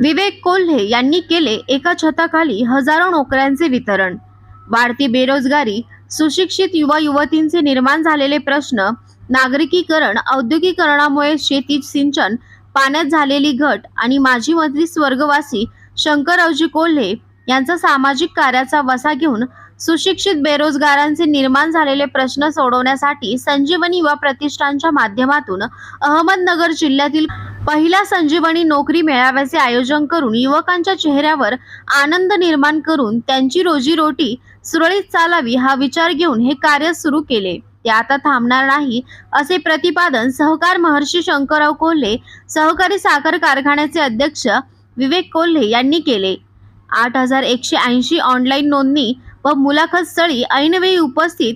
विवेक कोल्हे यांनी केले एका छताखाली हजारो नोकऱ्यांचे वितरण वाढती बेरोजगारी सुशिक्षित युवा युवतींचे निर्माण झालेले प्रश्न नागरिकीकरण औद्योगिकरणामुळे शेती सिंचन पाण्यात झालेली घट आणि माजी मंत्री स्वर्गवासी शंकरावजी कोल्हे यांचा सामाजिक कार्याचा वसा घेऊन सुशिक्षित बेरोजगारांचे निर्माण झालेले प्रश्न सोडवण्यासाठी संजीवनी युवा प्रतिष्ठानच्या माध्यमातून अहमदनगर जिल्ह्यातील पहिला संजीवनी नोकरी मेळाव्याचे आयोजन करून युवकांच्या चेहऱ्यावर आनंद निर्माण करून त्यांची रोजीरोटी सुरळीत चालावी हा विचार घेऊन हे कार्य सुरू केले ते आता थांबणार नाही असे प्रतिपादन सहकार महर्षी शंकरराव कोल्हे सहकारी साखर कारखान्याचे अध्यक्ष विवेक कोल्हे यांनी केले आठ हजार एकशे ऐंशी ऑनलाईन नोंदणी व मुलाखत स्थळी ऐनवेळी उपस्थित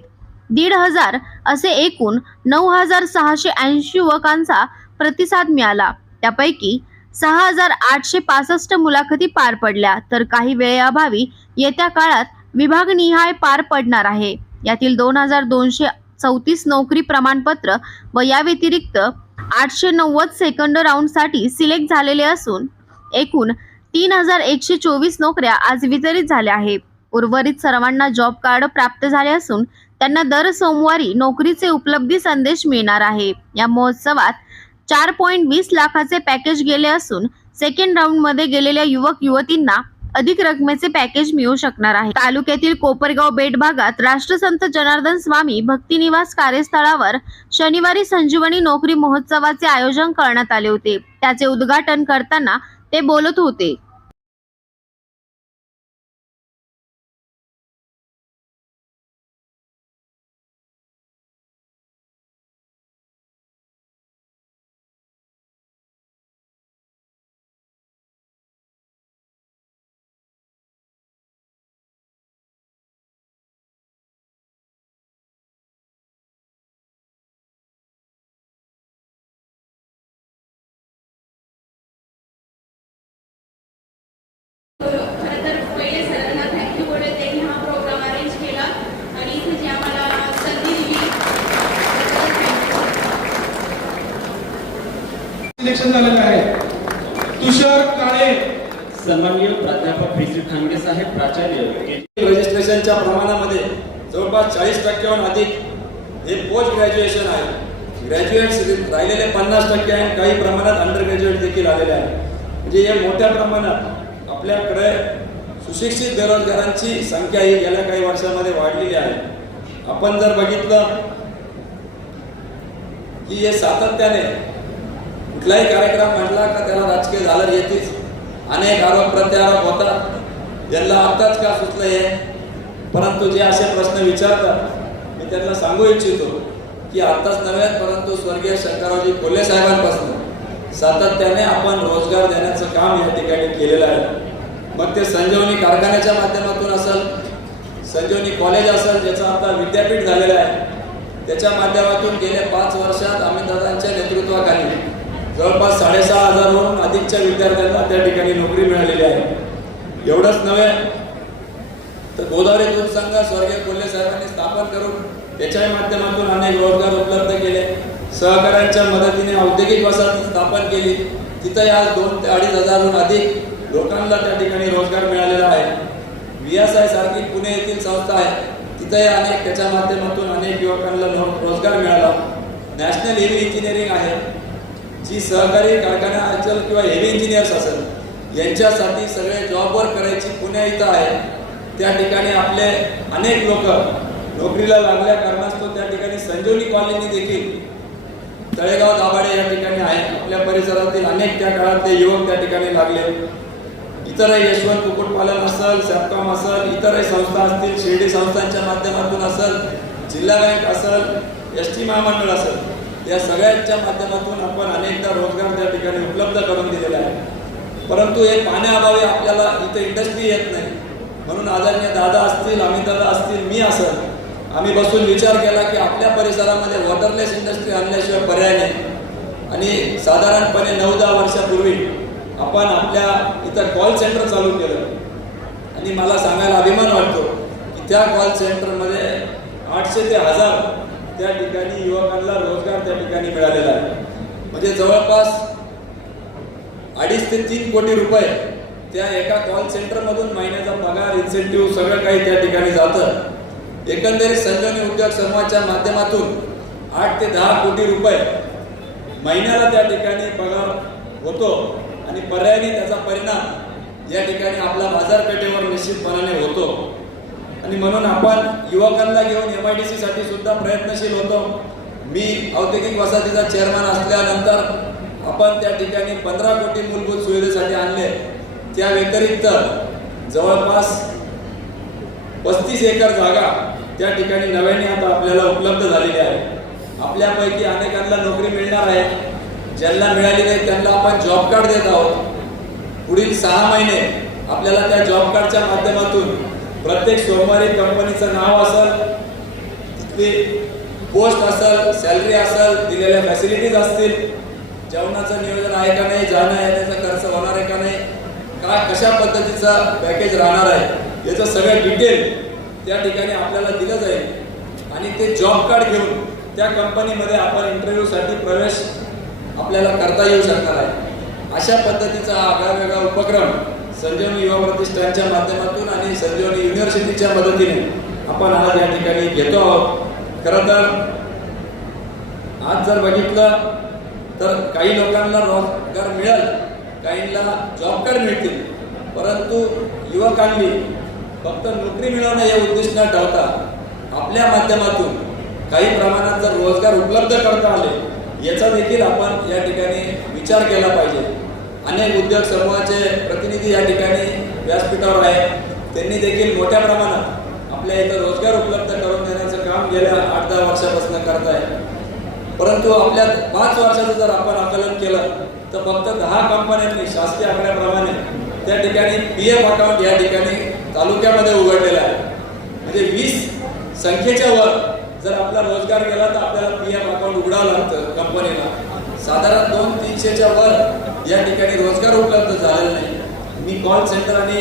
दीड हजार असे एकूण नऊ हजार सहाशे ऐंशी युवकांचा प्रतिसाद मिळाला त्यापैकी सहा हजार आठशे पासष्ट मुलाखती पार पडल्या तर काही वेळेअभावी येत्या काळात विभागनिहाय पार पडणार आहे यातील दोन हजार दोनशे चौतीस नोकरी प्रमाणपत्र व या व्यतिरिक्त आठशे नव्वद सेकंड राऊंडसाठी सिलेक्ट झालेले असून एकूण तीन हजार एकशे चोवीस नोकऱ्या आज वितरित झाल्या आहेत उर्वरित सर्वांना जॉब कार्ड प्राप्त झाले असून त्यांना दर सोमवारी नोकरीचे उपलब्धी संदेश मिळणार आहे या महोत्सवात चार पॉईंट वीस लाखाचे पॅकेज गेले असून सेकंड राऊंडमध्ये गेलेल्या युवक युवतींना अधिक रकमेचे पॅकेज मिळू शकणार आहे तालुक्यातील कोपरगाव बेट भागात राष्ट्रसंत जनार्दन स्वामी भक्तिनिवास कार्यस्थळावर शनिवारी संजीवनी नोकरी महोत्सवाचे आयोजन करण्यात आले होते त्याचे उद्घाटन करताना ते बोलत होते सिलेक्शन झालेलं आहे तुषार काळे सन्माननीय प्राध्यापक पी साहेब प्राचार्य रजिस्ट्रेशनच्या प्रमाणामध्ये जवळपास चाळीस टक्क्याहून अधिक हे पोस्ट ग्रॅज्युएशन आहे ग्रॅज्युएट्स राहिलेले पन्नास टक्के काही प्रमाणात अंडर ग्रॅज्युएट देखील आलेले आहे म्हणजे हे मोठ्या प्रमाणात आपल्याकडे सुशिक्षित बेरोजगारांची संख्या ही गेल्या काही वर्षामध्ये वाढलेली आहे आपण जर बघितलं की हे सातत्याने कुठलाही कार्यक्रम म्हटला का त्याला राजकीय झालं येतेच अनेक आरोप प्रत्यारोप होतात यांना आत्ताच का सुचलं हे परंतु जे असे प्रश्न विचारतात मी त्यांना सांगू इच्छितो की आत्ताच नव्हे परंतु स्वर्गीय शंकरावजी कोल्हे साहेबांपासून सातत्याने आपण रोजगार देण्याचं काम या ठिकाणी केलेलं आहे मग ते संजीवनी कारखान्याच्या माध्यमातून असेल संजीवनी कॉलेज असेल ज्याचं आता विद्यापीठ झालेलं आहे त्याच्या माध्यमातून गेल्या पाच वर्षात अमितदादांच्या नेतृत्वाखाली जवळपास साडेसहा हजारहून अधिकच्या विद्यार्थ्यांना त्या ठिकाणी नोकरी मिळालेली आहे एवढंच नव्हे तर गोदावरी दूध संघ स्वर्गीय कोल्हे साहेबांनी स्थापन करून त्याच्या माध्यमातून अनेक रोजगार उपलब्ध केले सहकाऱ्यांच्या मदतीने औद्योगिक वसाहत स्थापन केली तिथे आज दोन ते अडीच हजारहून अधिक लोकांना त्या ठिकाणी रोजगार मिळालेला आहे व्ही एस आय सारखी पुणे येथील संस्था आहे तिथंही अनेक त्याच्या माध्यमातून अनेक युवकांना रोजगार मिळाला नॅशनल हिल इंजिनिअरिंग आहे जी सहकारी कारखाना असेल किंवा हेवी इंजिनियर्स असेल यांच्यासाठी सगळे जॉबवर करायची पुण्या इथं आहे त्या ठिकाणी आपले अनेक लोक नोकरीला लागल्या कारणास्तव त्या ठिकाणी संजीवनी कॉलनी देखील तळेगाव दाभाडे या ठिकाणी आहे आपल्या परिसरातील अनेक त्या काळातले युवक त्या ठिकाणी लागले इतरही यशवंत कुक्कुटपालन असेल सॅपकॉम असेल इतरही संस्था असतील शिर्डी संस्थांच्या माध्यमातून असेल जिल्हा बँक असेल एस टी महामंडळ असेल या सगळ्यांच्या माध्यमातून आपण अनेकदा रोजगार त्या ठिकाणी उपलब्ध करून दिलेला आहे परंतु हे पाण्याअभावी आपल्याला इथे इंडस्ट्री येत नाही म्हणून आदरणीय दादा असतील दादा असतील मी असं आम्ही बसून विचार केला की आपल्या परिसरामध्ये वॉटरलेस इंडस्ट्री आणल्याशिवाय पर्याय नाही आणि साधारणपणे नऊ दहा वर्षापूर्वी आपण आपल्या इथं कॉल सेंटर चालू केलं आणि मला सांगायला अभिमान वाटतो की त्या कॉल सेंटरमध्ये आठशे ते हजार त्या ठिकाणी युवकांना रोजगार त्या ठिकाणी मिळालेला आहे म्हणजे जवळपास अडीच ते तीन कोटी रुपये त्या एका कॉल सेंटरमधून महिन्याचा पगार इन्सेंटिव्ह सगळं काही त्या ठिकाणी जातं एकंदरीत संजीवनी उद्योग समूहाच्या माध्यमातून आठ ते दहा कोटी रुपये महिन्याला त्या ठिकाणी पगार होतो आणि पर्यायी त्याचा परिणाम या ठिकाणी आपल्या बाजारपेठेवर निश्चितपणाने होतो आणि म्हणून आपण युवकांना घेऊन एम आय डी साठी सुद्धा प्रयत्नशील होतो मी औद्योगिक वसाहतीचा चेअरमॅन असल्यानंतर आपण त्या ठिकाणी पंधरा कोटी मूलभूत सुविधेसाठी आणले त्या व्यतिरिक्त जवळपास पस्तीस एकर जागा त्या ठिकाणी नव्याने आता आपल्याला उपलब्ध झालेली आहे आपल्यापैकी अनेकांना नोकरी मिळणार आहे ज्यांना मिळाली नाही त्यांना आपण जॉब कार्ड देत आहोत पुढील सहा महिने आपल्याला त्या जॉब कार्डच्या माध्यमातून प्रत्येक सोमवारी कंपनीचं नाव असेल ते पोस्ट असेल सॅलरी असेल दिलेल्या फॅसिलिटीज असतील जेवणाचं नियोजन आहे का नाही जाणं येण्याचा खर्च होणार आहे का नाही काय कशा पद्धतीचा पॅकेज राहणार आहे याचं सगळं डिटेल त्या ठिकाणी आपल्याला दिलं जाईल आणि ते जॉब कार्ड घेऊन त्या कंपनीमध्ये आपण इंटरव्ह्यूसाठी प्रवेश आपल्याला करता येऊ शकणार आहे अशा पद्धतीचा हा वेगळा उपक्रम संजीवनी युवा प्रतिष्ठानच्या माध्यमातून आणि संजीवनी युनिव्हर्सिटीच्या मदतीने आपण आज या ठिकाणी घेतो आहोत खरं तर आज जर बघितलं तर काही लोकांना रोजगार मिळेल काहींना जॉब कार्ड मिळतील परंतु युवकांनी फक्त नोकरी मिळवणं हे उद्दिष्ट न आपल्या माध्यमातून काही प्रमाणात जर रोजगार उपलब्ध करता आले याचा देखील आपण या ठिकाणी विचार केला पाहिजे अनेक उद्योग समूहाचे प्रतिनिधी या ठिकाणी व्यासपीठावर आहेत त्यांनी देखील मोठ्या प्रमाणात आपल्या इथं रोजगार उपलब्ध करून देण्याचं काम गेल्या आठ दहा वर्षापासून करत आहे परंतु आपल्या पाच वर्षाचं जर आपण आकलन केलं तर फक्त दहा कंपन्यांनी शासकीय आकड्याप्रमाणे त्या ठिकाणी पी एफ अकाउंट या ठिकाणी तालुक्यामध्ये उघडलेलं आहे म्हणजे वीस संख्येच्या वर जर आपला रोजगार गेला तर आपल्याला पी एफ अकाउंट उघडावं लागतं कंपनीला साधारण दोन तीनशेच्या वर या ठिकाणी रोजगार उपलब्ध झालेला नाही मी कॉल सेंटर आणि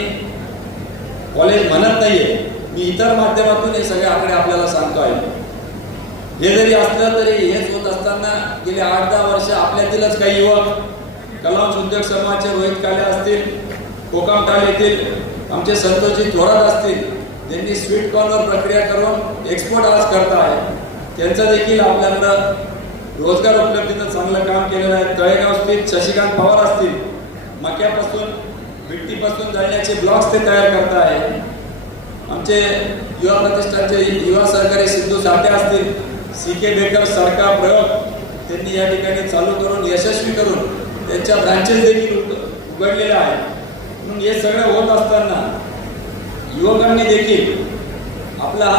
कॉलेज म्हणत नाहीये मी इतर माध्यमातून हे सगळे आकडे आपल्याला सांगतो आहे हे जरी असलं तरी हेच होत असताना गेले आठ दहा वर्ष आपल्यातीलच काही युवक कलाम उद्योग समाजचे रोहित काले असतील कोकाम काल येतील आमचे संतोषजी थोरात असतील त्यांनी स्वीट कॉर्नर प्रक्रिया करून एक्सपोर्ट आज करता आहे त्यांचं देखील आपल्याकडं रोजगार उपलब्धीचं चांगलं काम केलेलं आहे तळेगाव स्थित शशिकांत पवार असतील मक्यापासून भिट्टीपासून जाण्याचे ब्लॉक्स ते तयार करत आहे आमचे युवा प्रतिष्ठानचे युवा सहकारी सिद्धू साठे असतील सी के बेकर सरकार प्रयोग त्यांनी या ठिकाणी चालू करून यशस्वी करून त्यांच्या ब्रांचेस देखील उघडलेल्या आहेत म्हणून हे सगळं होत असताना युवकांनी देखील आपला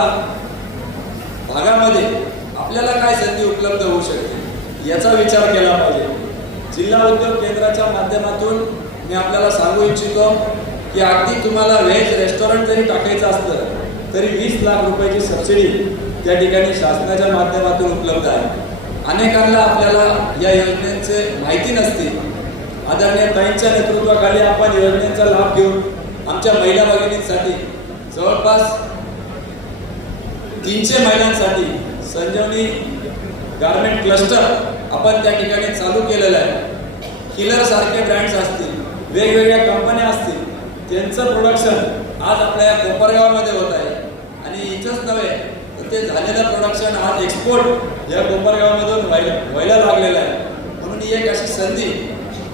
भागामध्ये आपल्याला काय संधी उपलब्ध होऊ शकते याचा विचार केला पाहिजे जिल्हा उद्योग केंद्राच्या माध्यमातून मी आपल्याला सांगू इच्छितो की अगदी तुम्हाला व्हेज रेस्टॉरंट जरी टाकायचं असलं तरी वीस लाख रुपयाची सबसिडी त्या ठिकाणी शासनाच्या माध्यमातून उपलब्ध आहे अनेकांना आपल्याला या योजनेचे माहिती नसते आदरणीय ताईंच्या नेतृत्वाखाली आपण योजनेचा लाभ घेऊन आमच्या महिला भगिनींसाठी जवळपास तीनशे महिलांसाठी संजीवनी गार्मेंट क्लस्टर आपण त्या ठिकाणी चालू केलेलं आहे किलर सारखे ब्रँड्स असतील वेगवेगळ्या कंपन्या असतील त्यांचं प्रोडक्शन आज आपल्या या कोपरगावमध्ये होत आहे आणि इथंच नव्हे तर ते झालेलं प्रोडक्शन आज एक्सपोर्ट या कोपरगावमधून व्हाय व्हायला लागलेलं आहे म्हणून ही एक अशी संधी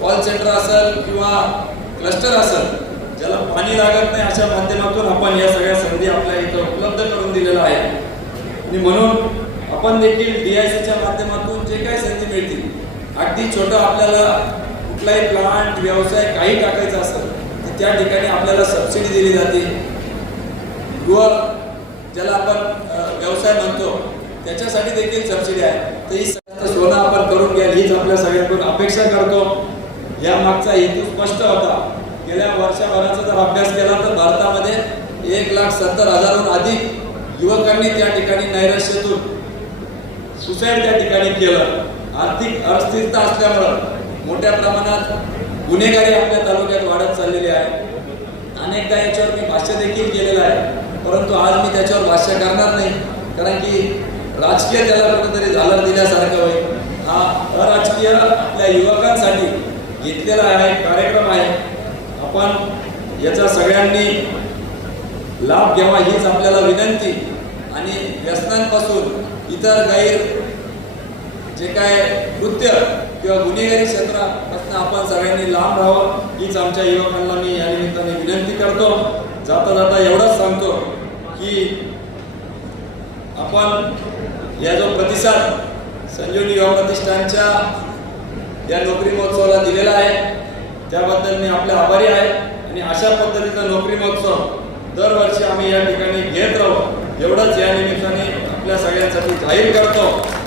कॉल सेंटर असेल किंवा क्लस्टर असेल ज्याला पाणी लागत नाही अशा माध्यमातून आपण या सगळ्या संधी आपल्या इथं उपलब्ध करून दिलेल्या आहे आणि म्हणून आपण देखील डी आय माध्यमातून जे काही संधी मिळतील अगदी छोटं आपल्याला कुठलाही प्लांट व्यवसाय काही टाकायचा असेल त्या ठिकाणी आपल्याला सबसिडी दिली जाते व ज्याला आपण व्यवसाय म्हणतो त्याच्यासाठी देखील सबसिडी आहे तर ही सोनं आपण करून घ्याल हीच आपल्या सगळ्यांकडून अपेक्षा करतो या मागचा हेतू स्पष्ट होता गेल्या वर्षभराचा जर अभ्यास केला तर भारतामध्ये एक लाख सत्तर हजाराहून अधिक युवकांनी त्या ठिकाणी नैराश्यातून सुसाईड त्या ठिकाणी केलं आर्थिक अस्थिरता असल्यामुळं मोठ्या प्रमाणात गुन्हेगारी आपल्या तालुक्यात वाढत चाललेली आहे अनेकदा याच्यावर मी भाष्य देखील केलेलं आहे परंतु आज मी त्याच्यावर भाष्य करणार नाही कारण की राजकीय त्याला कुठेतरी झालं दिल्यासारखं होईल हा अराजकीय आपल्या युवकांसाठी घेतलेला आहे कार्यक्रम आहे आपण याचा सगळ्यांनी लाभ घ्यावा हीच आपल्याला विनंती आणि व्यसनांपासून इतर गैर जे काय कृत्य किंवा गुन्हेगारी क्षेत्रापासून आपण सगळ्यांनी लांब राहावं हीच आमच्या युवकांना मी या निमित्ताने विनंती करतो जाता जाता एवढंच सांगतो की आपण या जो प्रतिसाद संजीवनी युवा प्रतिष्ठानच्या या नोकरी महोत्सवाला दिलेला आहे त्याबद्दल मी आपले आभारी आहे आणि अशा पद्धतीचा नोकरी महोत्सव दरवर्षी आम्ही या ठिकाणी घेत राहू एवढंच या निमित्ताने आपल्या सगळ्यांसाठी जाहीर करतो